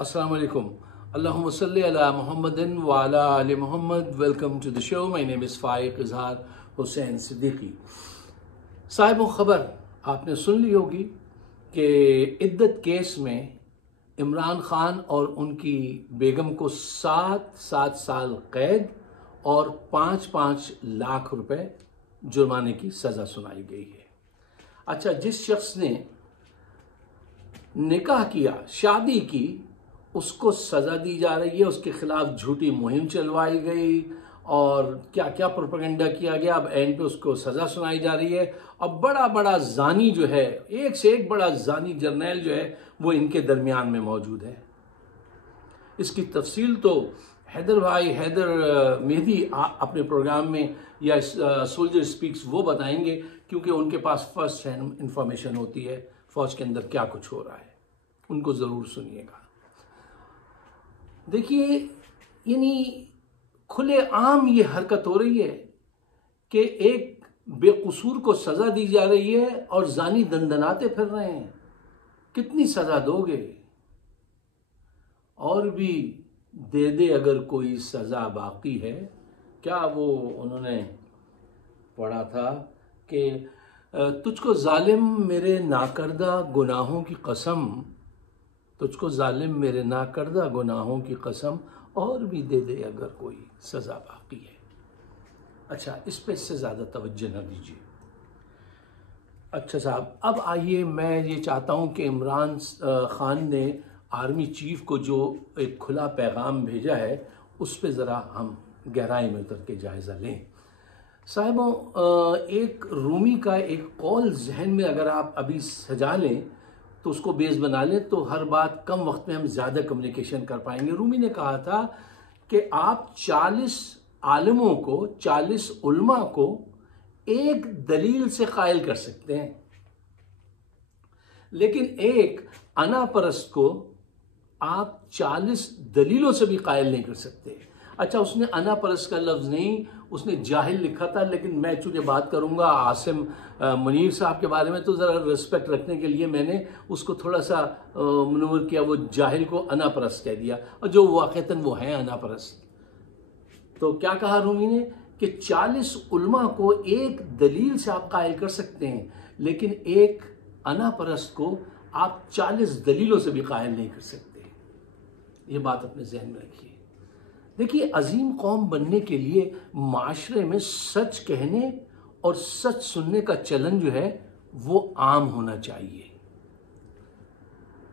Assalamu alaikum. Allahumma salli ala Muhammadin wa ala ali Muhammad. Welcome to the show. My name is Faiq Izhar Hussain Siddiqui. साहिबो खबर आपने सुन ली होगी कि इद्दत case में इमरान खान और उनकी बेगम को 7 साल कैद और 5 लाख रुपए जुर्माने की सजा सुनाई गई है। अच्छा, जिस शख्स ने निकाह किया, शादी की, उसको सजा दी जा रही है, उसके खिलाफ झूठी मुहिम चलवाई गई और क्या क्या प्रोपेगेंडा किया गया। अब एंड पे उसको सजा सुनाई जा रही है। अब बड़ा बड़ा जानी जो है, एक से एक बड़ा जानी जर्नैल जो है वो इनके दरमियान में मौजूद है। इसकी तफसील तो हैदर मेहदी अपने प्रोग्राम में या सोल्जर स्पीक्स वो बताएंगे, क्योंकि उनके पास फर्स्ट हैंड इंफॉर्मेशन होती है फौज के अंदर क्या कुछ हो रहा है। उनको ज़रूर सुनिएगा। देखिए, यानी खुले आम ये हरकत हो रही है कि एक बेकसूर को सजा दी जा रही है और जानी दंदनाते फिर रहे हैं। कितनी सजा दोगे? और भी दे दे अगर कोई सजा बाकी है। क्या वो उन्होंने पढ़ा था कि तुझको जालिम मेरे नाकर्दा गुनाहों की कसम, तुझको जालिम मेरे नाकर्दा गुनाहों की कसम, और भी दे दे अगर कोई सजा बाकी है। अच्छा, इस पे इससे ज़्यादा तवज्जो न दीजिए। अच्छा साहब, अब आइए, मैं ये चाहता हूँ कि इमरान खान ने आर्मी चीफ को जो एक खुला पैगाम भेजा है उस पर ज़रा हम गहराई में उतर के जायज़ा लें। साहिबों, एक रूमी का एक कौल जहन में अगर आप अभी सजा लें तो उसको बेस बना लें तो हर बात कम वक्त में हम ज़्यादा कम्युनिकेशन कर पाएंगे। रूमी ने कहा था कि आप 40 आलिमों को, 40 उलमा को एक दलील से कायल कर सकते हैं, लेकिन एक अनापरस्त को आप 40 दलीलों से भी कायल नहीं कर सकते। अच्छा, उसने अनापरस्त का लफ्ज़ नहीं, उसने जाहिल लिखा था, लेकिन मैं चूँकि बात करूँगा आसिम मुनीर साहब के बारे में तो ज़रा रिस्पेक्ट रखने के लिए मैंने उसको थोड़ा सा मनूवर किया, वो जाहिल को अनापरस्त कह दिया, और जो वाक़तन वो हैं अनापरस्त। तो क्या कहा रूमी ने कि 40 उलमा को एक दलील से आप कायल कर सकते हैं, लेकिन एक अनापरस्त को आप 40 दलीलों से भी कायल नहीं कर सकते। ये बात अपने जहन में रखिए। देखिए, अजीम कौम बनने के लिए माशरे में सच कहने और सच सुनने का चलन जो है वो आम होना चाहिए।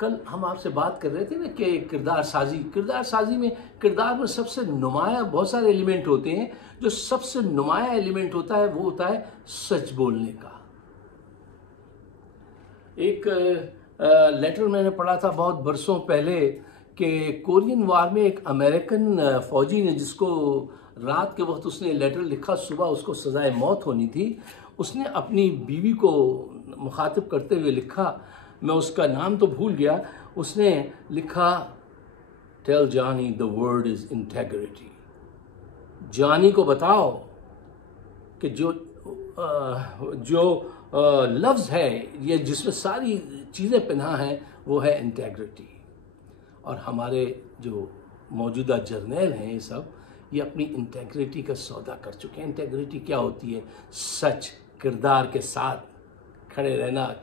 कल हम आपसे बात कर रहे थे ना कि किरदार साजी में किरदार में सबसे नुमाया बहुत सारे एलिमेंट होते हैं। जो सबसे नुमाया एलिमेंट होता है वो होता है सच बोलने का। एक लेटर मैंने पढ़ा था बहुत बरसों पहले कि कोरियन वार में एक अमेरिकन फौजी ने, जिसको रात के वक्त उसने लेटर लिखा, सुबह उसको सजाए मौत होनी थी, उसने अपनी बीवी को मुखातिब करते हुए लिखा, मैं उसका नाम तो भूल गया, उसने लिखा, टेल जानी द वर्ड इज इंटेग्रिटी। जानी को बताओ कि जो लफ्ज़ है ये जिसमें सारी चीज़ें पनाह हैं वो है इंटेग्रिटी। और हमारे जो मौजूदा जर्नैल हैं ये सब, ये अपनी इंटेग्रिटी का सौदा कर चुके हैं। इंटेग्रिटी क्या होती है? सच, किरदार के साथ खड़े रहना,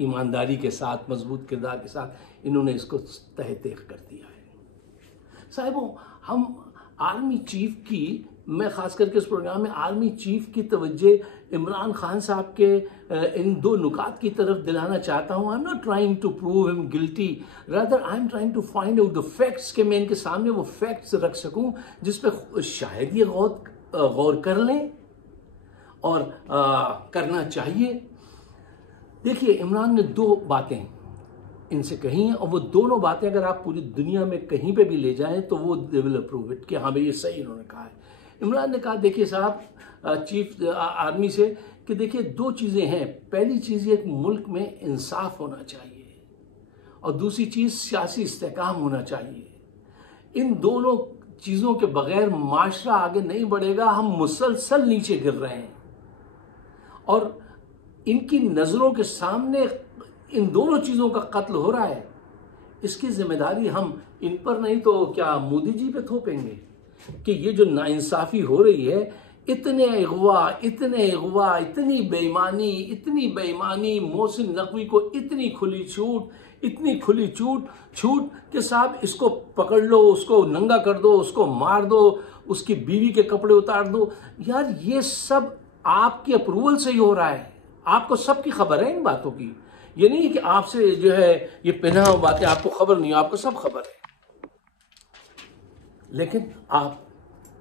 ईमानदारी के साथ, मजबूत किरदार के साथ इन्होंने इसको तह तेख कर दिया है। साहिबों, हम आर्मी चीफ की, मैं ख़ास करके इस प्रोग्राम में आर्मी चीफ की तवज्जो इमरान खान साहब के इन दो नुकात की तरफ दिलाना चाहता हूँ। I am not trying to prove him guilty, rather I am trying to find out the facts, के मैं इनके सामने वो फैक्ट्स रख सकूँ जिस पर शायद ये गौर कर लें और करना चाहिए। देखिए, इमरान ने 2 बातें इनसे कही हैं, और वो दोनों बातें अगर आप पूरी दुनिया में कहीं पे भी ले जाएं तो वो दे विल अप्रूव इट कि हाँ भाई ये सही इन्होंने कहा है। इमरान ने कहा, देखिए साहब, चीफ आर्मी से कि देखिए 2 चीज़ें हैं। पहली चीज़, एक मुल्क में इंसाफ होना चाहिए, और दूसरी चीज़ सियासी इस्तेहकाम होना चाहिए। इन दोनों चीज़ों के बगैर माशरा आगे नहीं बढ़ेगा। हम मुसलसल नीचे गिर रहे हैं और इनकी नज़रों के सामने इन दोनों चीज़ों का कत्ल हो रहा है। इसकी जिम्मेदारी हम इन पर नहीं तो क्या मोदी जी पे थोपेंगे कि ये जो नाइंसाफी हो रही है, इतने अगवा, इतनी बेईमानी, मोहसिन नकवी को इतनी खुली छूट कि साहब इसको पकड़ लो, उसको नंगा कर दो, उसको मार दो, उसकी बीवी के कपड़े उतार दो। यार ये सब आपके अप्रूवल से ही हो रहा है, आपको सबकी खबर है इन बातों की। ये नहीं कि आपसे जो है ये पिना बातें आपको खबर नहीं है, आपको सब खबर है, लेकिन आप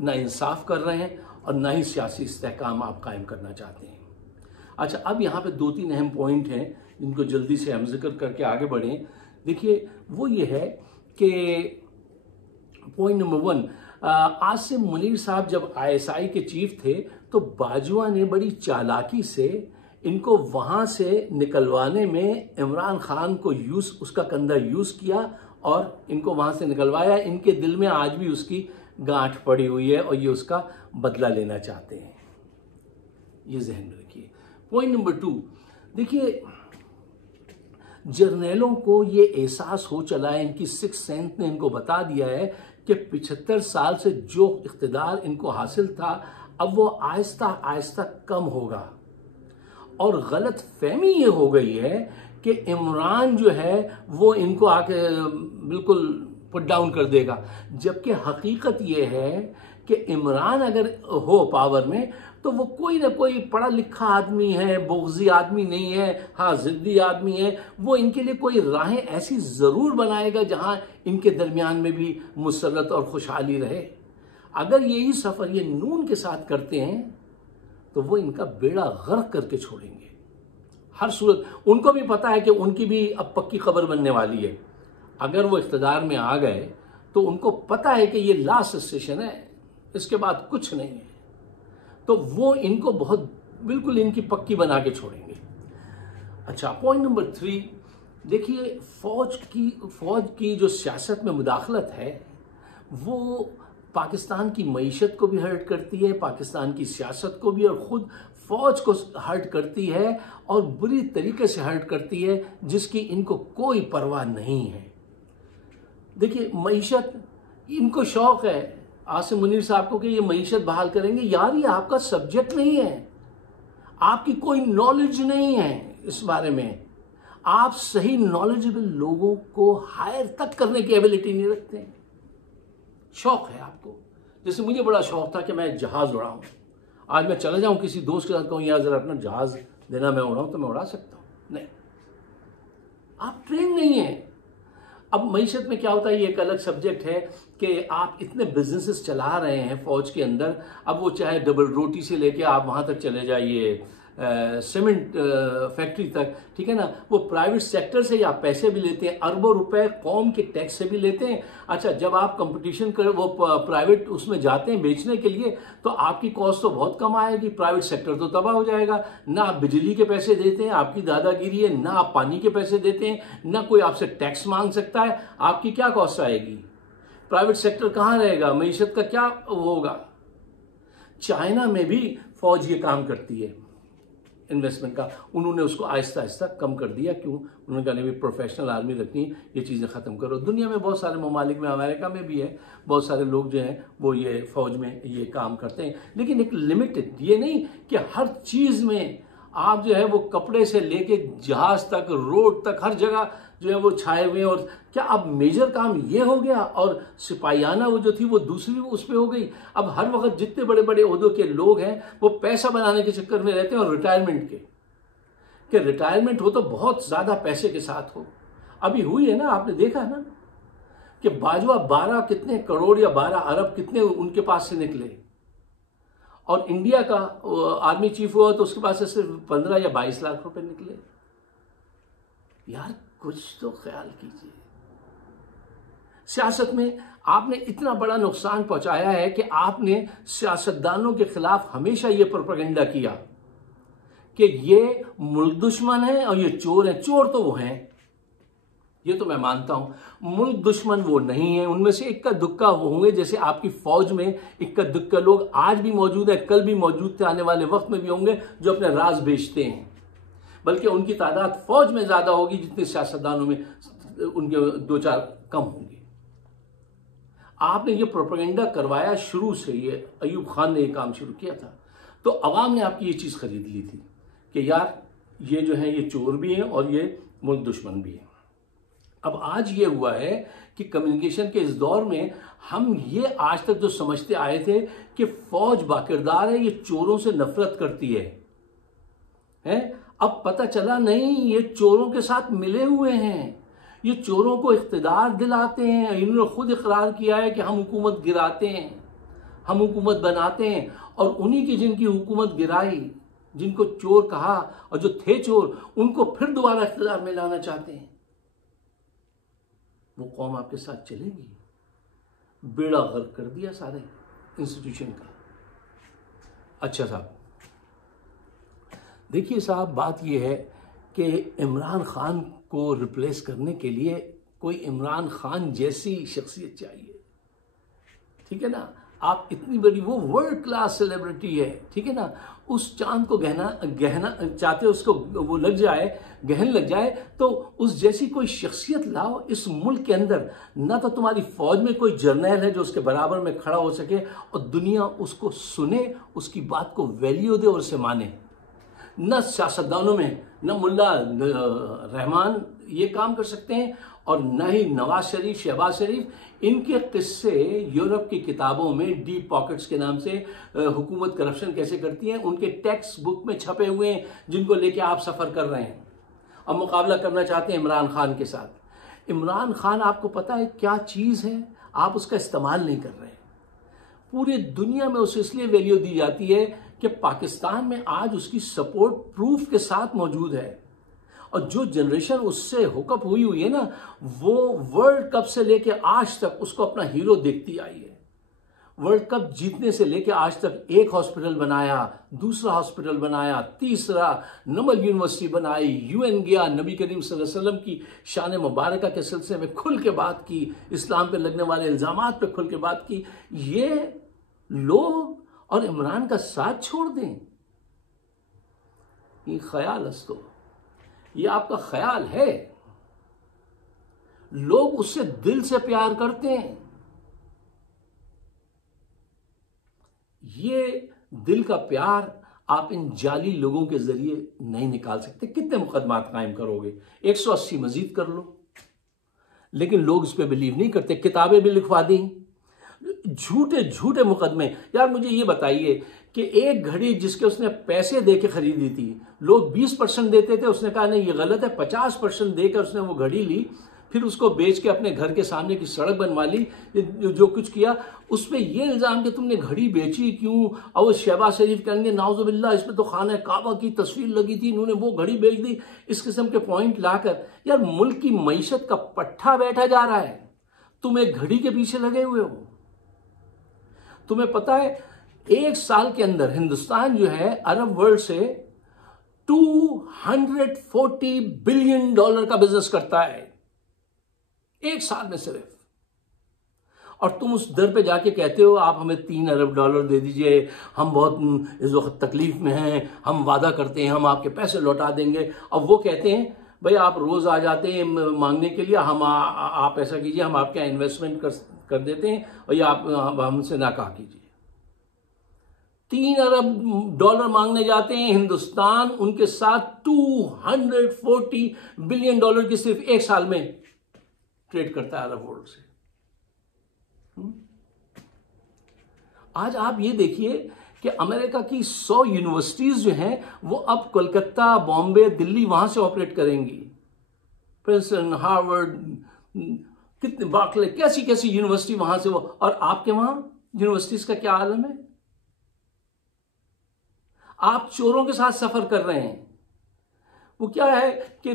ना इंसाफ कर रहे हैं और ना ही सियासी इस्तेहकाम आप कायम करना चाहते हैं। अच्छा, अब यहाँ पे 2-3 अहम पॉइंट हैं जिनको जल्दी से हम जिक्र करके आगे बढ़ें। देखिए, वो ये है कि पॉइंट नंबर 1, आसिम मुनीर साहब जब ISI के चीफ थे तो बाजवा ने बड़ी चालाकी से इनको वहाँ से निकलवाने में इमरान खान को उसका कंधा यूज़ किया और इनको वहाँ से निकलवाया। इनके दिल में आज भी उसकी गांठ पड़ी हुई है और ये उसका बदला लेना चाहते हैं, ये जहन में रखिए। पॉइंट नंबर 2, देखिए जर्नैलों को ये एहसास हो चला है, इनकी सिक्स सेंस ने इनको बता दिया है कि 75 साल से जो इख्तिदार इनको हासिल था अब वो आहिस्ता आहिस्ता कम होगा। और गलत फहमी ये हो गई है कि इमरान जो है वो इनको आके बिल्कुल पुट डाउन कर देगा, जबकि हकीकत ये है कि इमरान अगर हो पावर में तो वो कोई ना कोई पढ़ा लिखा आदमी है, बोगजी आदमी नहीं है, हाँ जिद्दी आदमी है। वो इनके लिए कोई राहें ऐसी ज़रूर बनाएगा जहां इनके दरमियान में भी मुसर्रत और खुशहाली रहे। अगर यही सफ़र ये नून के साथ करते हैं तो वो इनका बेड़ा गर्क करके छोड़ेंगे हर सूरत। उनको भी पता है कि उनकी भी अब पक्की खबर बनने वाली है। अगर वो इख्तिदार में आ गए तो उनको पता है कि ये लास्ट स्टेशन है, इसके बाद कुछ नहीं है, तो वो इनको बहुत बिल्कुल इनकी पक्की बना के छोड़ेंगे। अच्छा, पॉइंट नंबर 3, देखिए फौज की जो सियासत में मुदाखलत है वो पाकिस्तान की मईशत को भी हर्ट करती है, पाकिस्तान की सियासत को भी, और ख़ुद फौज को हर्ट करती है और बुरी तरीके से हर्ट करती है, जिसकी इनको कोई परवाह नहीं है। देखिए मईशत, इनको शौक़ है आसिम मुनीर साहब को कि ये मईशत बहाल करेंगे। यार ये आपका सब्जेक्ट नहीं है, आपकी कोई नॉलेज नहीं है इस बारे में, आप सही नॉलेजेबल लोगों को हायर तक करने की एबिलिटी नहीं रखते हैं। शौक़ है आपको, जैसे मुझे बड़ा शौक़ था कि मैं जहाज़ उड़ाऊँ। आज मैं चला जाऊँ किसी दोस्त के साथ कहूँ यार ज़रा अपना जहाज़ देना, मैं उड़ाऊँ, तो मैं उड़ा सकता हूँ? नहीं, आप ट्रेन नहीं हैं। अब मईशत में क्या होता है, ये एक अलग सब्जेक्ट है कि आप इतने बिजनेसेस चला रहे हैं फौज के अंदर। अब वो चाहे डबल रोटी से लेके आप वहाँ तक चले जाइए, सीमेंट फैक्ट्री तक, ठीक है ना, वो प्राइवेट सेक्टर से आप पैसे भी लेते हैं, अरबों रुपए कौम के टैक्स से भी लेते हैं। अच्छा, जब आप कंपटीशन कर वो प्राइवेट उसमें जाते हैं बेचने के लिए तो आपकी कॉस्ट तो बहुत कम आएगी, प्राइवेट सेक्टर तो तबाह हो जाएगा। ना आप बिजली के पैसे देते हैं, आपकी दादागिरी है, ना आप पानी के पैसे देते हैं, ना कोई आपसे टैक्स मांग सकता है, आपकी क्या कॉस्ट आएगी? प्राइवेट सेक्टर कहाँ रहेगा? मईशत का क्या होगा? चाइना में भी फौज ये काम करती है इन्वेस्टमेंट का, उन्होंने उसको आहिस्ता आहिस्ता कम कर दिया। क्यों? उन्होंने कहा नहीं, प्रोफेशनल आर्मी रखनी, ये चीज़ें ख़त्म करो। दुनिया में बहुत सारे ममालिक में, अमेरिका में भी है, बहुत सारे लोग जो हैं वो ये फ़ौज में ये काम करते हैं, लेकिन एक लिमिटेड। ये नहीं कि हर चीज़ में आप जो है वो कपड़े से लेके जहाज़ तक, रोड तक, हर जगह जो है वो छाए हुए हैं। और क्या अब मेजर काम ये हो गया और सिपाहियाना वो जो थी वो दूसरी उस पर हो गई। अब हर वक्त जितने बड़े बड़े ओहदों के लोग हैं वो पैसा बनाने के चक्कर में रहते हैं, और रिटायरमेंट के रिटायरमेंट हो तो बहुत ज़्यादा पैसे के साथ हो। अभी हुई है ना, आपने देखा ना कि बाजवा 12 कितने करोड़ या 12 अरब कितने उनके पास से निकले, और इंडिया का आर्मी चीफ हुआ तो उसके पास से सिर्फ 15 या 22 लाख रुपए निकले। यार कुछ तो ख्याल कीजिए। सियासत में आपने इतना बड़ा नुकसान पहुंचाया है कि आपने सियासतदानों के खिलाफ हमेशा ये प्रोपेगेंडा किया कि ये मुल्क दुश्मन है और ये चोर है। चोर तो वो हैं, ये तो मैं मानता हूं। मुल्क दुश्मन वो नहीं है। उनमें से इक्का दुक्का वो होंगे, जैसे आपकी फौज में इक्का दुक्का लोग आज भी मौजूद है, कल भी मौजूद थे, आने वाले वक्त में भी होंगे, जो अपने राज बेचते हैं। बल्कि उनकी तादाद फौज में ज्यादा होगी जितनी सियासतदानों में उनके 2-4 कम होंगे। आपने ये प्रोपेगेंडा करवाया शुरू से, ये अयूब खान ने ये काम शुरू किया था, तो अवाम ने आपकी ये चीज़ खरीद ली थी कि यार ये जो है ये चोर भी हैं और ये मुल्क दुश्मन भी हैं। अब आज ये हुआ है कि कम्युनिकेशन के इस दौर में हम ये आज तक जो समझते आए थे कि फौज बाकिरदार है, ये चोरों से नफरत करती है? अब पता चला नहीं, ये चोरों के साथ मिले हुए हैं, ये चोरों को इख्तिदार दिलाते हैं। इन्होंने खुद इकरार किया है कि हम हुकूमत गिराते हैं, हम हुकूमत बनाते हैं, और उन्हीं की जिनकी हुकूमत गिराई, जिनको चोर कहा और जो थे चोर, उनको फिर दोबारा इख्तिदार में लाना चाहते हैं। वो कौम आपके साथ चलेगी? बेड़ा गर्क कर दिया सारे इंस्टीट्यूशन का। अच्छा साहब, देखिए साहब, बात यह है कि इमरान खान को रिप्लेस करने के लिए कोई इमरान खान जैसी शख्सियत चाहिए, ठीक है ना। आप इतनी बड़ी, वो वर्ल्ड क्लास सेलिब्रिटी है, ठीक है ना, उस चांद को गहना चाहते उसको वो लग जाए, गहन लग जाए, तो उस जैसी कोई शख्सियत लाओ इस मुल्क के अंदर। ना तो तुम्हारी फौज में कोई जर्नैल है जो उसके बराबर में खड़ा हो सके और दुनिया उसको सुने, उसकी बात को वैल्यू दे और उसे माने। न सियासतदानों में, न मुल्ला रहमान ये काम कर सकते हैं, और न ही नवाज शरीफ, शहबाज शरीफ। इनके किस्से यूरोप की किताबों में डीप पॉकेट्स के नाम से हुकूमत करप्शन कैसे करती है, उनके टेक्स्ट बुक में छपे हुए हैं, जिनको लेके आप सफ़र कर रहे हैं और मुकाबला करना चाहते हैं इमरान खान के साथ। इमरान खान आपको पता है क्या चीज़ है, आप उसका इस्तेमाल नहीं कर रहे हैं। पूरी दुनिया में उसे इसलिए वैल्यू दी जाती है कि पाकिस्तान में आज उसकी सपोर्ट प्रूफ के साथ मौजूद है, और जो जनरेशन उससे हुकअप हुई है ना, वो वर्ल्ड कप से लेके आज तक उसको अपना हीरो देखती आई है। वर्ल्ड कप जीतने से लेके आज तक एक हॉस्पिटल बनाया, दूसरा हॉस्पिटल बनाया, तीसरा नमल यूनिवर्सिटी बनाई, यूएन गया, नबी करीम सल्लल्लाहु अलैहि वसल्लम की शान मुबारका के सिलसिले में खुल के बात की, इस्लाम पे लगने वाले इल्जामात पे खुल के बात की। ये लोग और इमरान का साथ छोड़ दें, ये ख्याल अस्तो, ये आपका ख्याल है। लोग उससे दिल से प्यार करते हैं। ये दिल का प्यार आप इन जाली लोगों के जरिए नहीं निकाल सकते। कितने मुकदमात कायम करोगे? 180 मजीद कर लो, लेकिन लोग इस पे बिलीव नहीं करते। किताबें भी लिखवा दी, झूठे झूठे मुकदमे। यार मुझे ये बताइए कि एक घड़ी जिसके उसने पैसे दे के खरीदी थी, लोग 20% देते थे, उसने कहा नहीं ये गलत है, 50% देकर उसने वो घड़ी ली, फिर उसको बेच के अपने घर के सामने की सड़क बनवा ली। जो कुछ किया उस पर यह इल्ज़ाम कि तुमने घड़ी बेची क्यों, और वो शहबाज शरीफ कहेंगे नाउज़ुबिल्लाह इसमें तो खाना काबा की तस्वीर लगी थी, इन्होंने वो घड़ी बेच दी। इस किस्म के पॉइंट लाकर यार मुल्क की मईशत का पट्टा बैठा जा रहा है, तुम एक घड़ी के पीछे लगे हुए हो। तुम्हें पता है एक साल के अंदर हिंदुस्तान जो है अरब वर्ल्ड से $240 बिलियन का बिजनेस करता है एक साल में सिर्फ, और तुम उस दर पे जाके कहते हो आप हमें $3 अरब दे दीजिए, हम बहुत इस वक्त तकलीफ में हैं, हम वादा करते हैं हम आपके पैसे लौटा देंगे। और वो कहते हैं भाई आप रोज आ जाते हैं मांगने के लिए, हम आप ऐसा कीजिए हम आपके इन्वेस्टमेंट कर देते हैं और ये आप हमसे ना कहा कीजिए। $3 अरब मांगने जाते हैं, हिंदुस्तान उनके साथ $240 बिलियन की सिर्फ एक साल में ट्रेड करता है अरब वर्ल्ड से। आज आप ये देखिए कि अमेरिका की 100 यूनिवर्सिटीज जो हैं वो अब कोलकाता, बॉम्बे, दिल्ली वहां से ऑपरेट करेंगी। प्रिंसटन, हार्वर्ड, कितने बार्कले, कैसी कैसी यूनिवर्सिटी वहां से वो, और आपके वहां यूनिवर्सिटीज का क्या आलम है? आप चोरों के साथ सफर कर रहे हैं। वो क्या है कि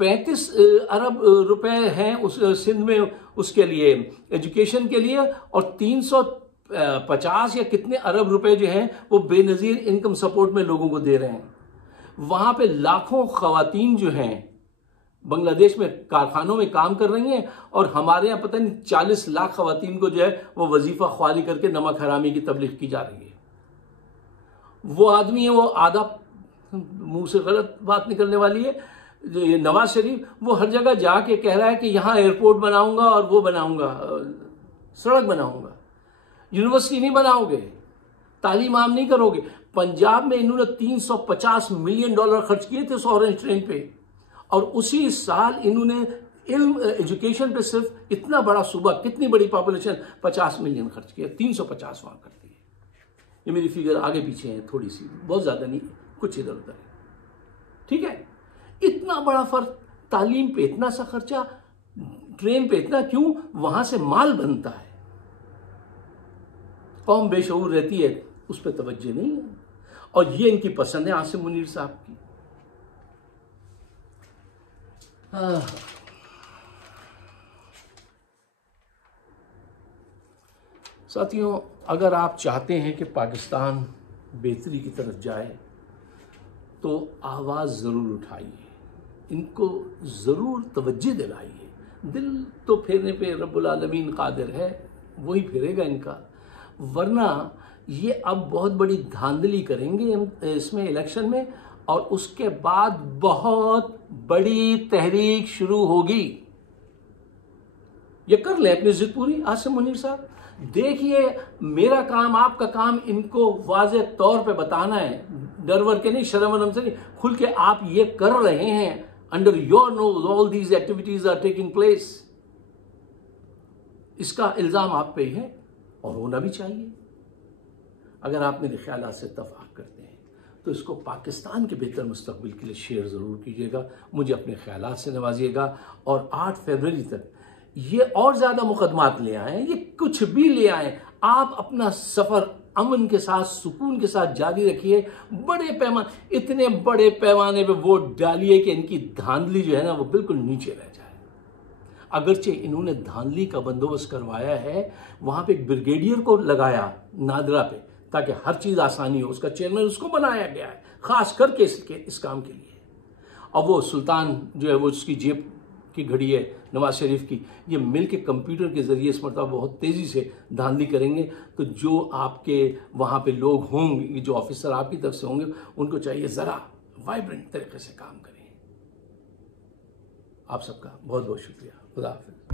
35 अरब रुपए हैं उस सिंध में उसके लिए एजुकेशन के लिए, और 350 या कितने अरब रुपए जो हैं वो बेनजीर इनकम सपोर्ट में लोगों को दे रहे हैं। वहां पे लाखों खवातीन जो हैं बांग्लादेश में कारखानों में काम कर रही हैं, और हमारे यहाँ पता नहीं 40 लाख खवातीन को जो है वो वजीफा ख्वाली करके नमक हरामी की तबलीग की जा रही है। वो आदमी है, वो आधा मुंह से गलत बात निकलने वाली है, ये नवाज शरीफ वो हर जगह जाके कह रहा है कि यहाँ एयरपोर्ट बनाऊंगा और वो बनाऊंगा, सड़क बनाऊंगा। यूनिवर्सिटी नहीं बनाओगे, तालीम आम नहीं करोगे। पंजाब में इन्होंने $350 मिलियन खर्च किए थे ऑरेंज ट्रेन पे, और उसी साल इन्होंने एजुकेशन पे सिर्फ इतना बड़ा सूबा, कितनी बड़ी पॉपुलेशन, 50 मिलियन खर्च किया, 350 वहां कर दिए। ये मेरी फिगर आगे पीछे है थोड़ी सी, बहुत ज्यादा नहीं, कुछ इधर उधर है, ठीक है। इतना बड़ा फर्क, तालीम पे इतना सा खर्चा, ट्रेन पे इतना क्यों? वहां से माल बनता है। कौम बेशऊर रहती है, उस पर तवज्जो नहीं है, और ये इनकी पसंद है आसिम मुनीर साहब की। साथियों, अगर आप चाहते हैं कि पाकिस्तान बेहतरी की तरफ जाए तो आवाज़ ज़रूर उठाइए, इनको ज़रूर तवज्जो दिलाइए। दिल तो फेरने पे रब्बुल आलमीन कादिर है, वही फेरेगा इनका, वरना ये अब बहुत बड़ी धांधली करेंगे इसमें इलेक्शन में, और उसके बाद बहुत बड़ी तहरीक शुरू होगी। ये कर ले अपनी जिद पूरी आसिम मुनीर साहब। देखिए, मेरा काम, आपका काम इनको वाज़े तौर पे बताना है, डर वर के नहीं, शर्म वरम से नहीं, खुल के आप ये कर रहे हैं। Under your nose all these activities are taking place. इसका इल्जाम आप पे ही है, और होना भी चाहिए। अगर आप मेरे ख्यालात से इत्तफाक करते हैं तो इसको पाकिस्तान के बेहतर मुस्तकबिल के लिए शेयर ज़रूर कीजिएगा, मुझे अपने ख्यालात से नवाजिएगा, और 8 फरवरी तक ये और ज़्यादा मुकदमात ले आएँ, ये कुछ भी ले आएँ, आप अपना सफ़र अमन के साथ, सुकून के साथ जारी रखिए। बड़े पैमाने, इतने बड़े पैमाने पे वोट डालिए कि इनकी धांधली जो है ना वो बिल्कुल नीचे रह जाए। अगरचे इन्होंने धांधली का बंदोबस्त करवाया है, वहाँ पे एक ब्रिगेडियर को लगाया नादरा पे, ताकि हर चीज़ आसानी हो, उसका चेयरमैन उसको बनाया गया है ख़ास करके इस काम के लिए। और वो सुल्तान जो है, वो उसकी जेब की घड़ी है नवाज शरीफ की, ये मिल के कंप्यूटर के ज़रिए इस मरतबा बहुत तेज़ी से धांधली करेंगे। तो जो आपके वहाँ पे लोग होंगे, जो ऑफिसर आपकी तरफ से होंगे, उनको चाहिए ज़रा वाइब्रेंट तरीके से काम करें। आप सबका बहुत बहुत शुक्रिया। खुदा हाफिज़।